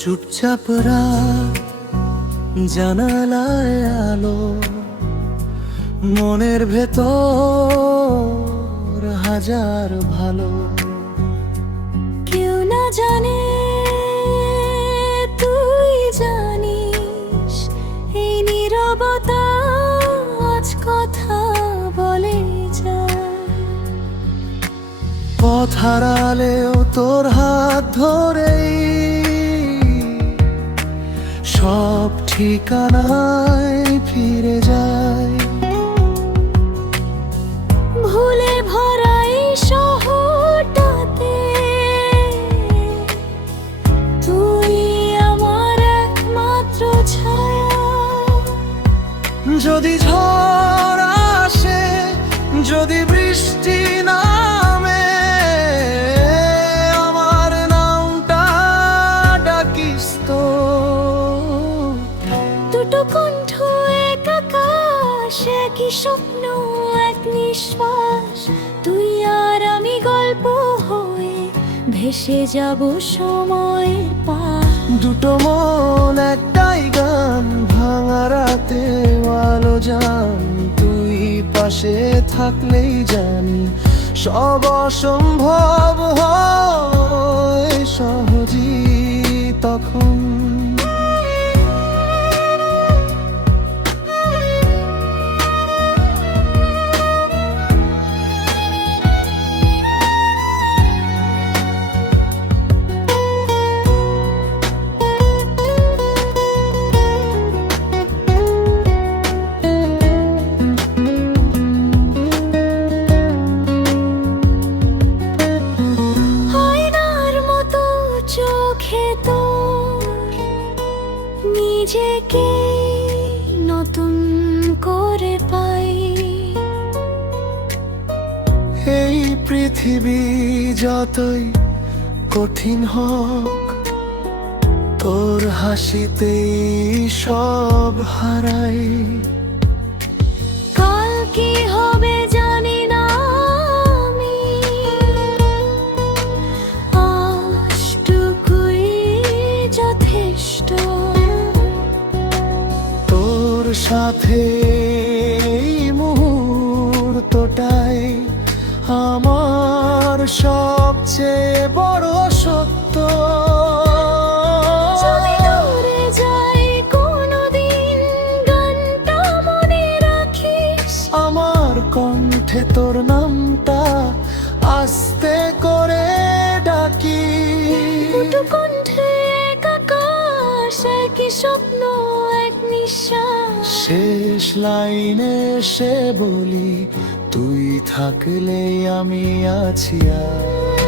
চুপচাপ রাত, জানালায় আলো, মনের ভেতর হাজার ভালো। কেউ না জানে, তুই জানিস, এই নীরবতা আজ কথা বলে যায়। পথ হারালেও তোর হাত ধরেই সব ঠিকানায় ফিরে যায়। ভুলে ভরা এই শহরটাতে তুই আমার একমাত্র ছায়া। যদি ঝড় আসে, যদি বৃষ্টি নামে, আমার নামটা ডাকিস তো। দুটো কণ্ঠ এক আকাশ, একই স্বপ্ন এক নিঃশ্বাস। তুই আর আমি গল্প হয়ে ভেসে যাব সময়ের পার। দুটো মন একটাই গান, ভাঙা রাতে আলো জান। তুই পাশে থাকলেই জানি সব অসম্ভব হয় সহজই তখন। চোখে তোর নিজেকে নতুন করে পাই। এই পৃথিবী যতই কঠিন হোক, তোর হাসিতেই সব হারাই। কাল কি হবে জানি না আমি, আজটুকুই যথেষ্ট। তোর সাথে এই মুহূর্তটাই আমার সবচেয়ে বড় সত্য। যদি দূরে যাই কোনোদিন, গানটা মনে রাখিস। আমার কণ্ঠে তোর নামটা আস্তে করে ডাকি। দুটো কণ্ঠে এক আকাশ, একই স্বপ্ন এক নিঃশ্বাস। শেষ লাইনে সে বলি, তুই থাকলে আমি আছি আর।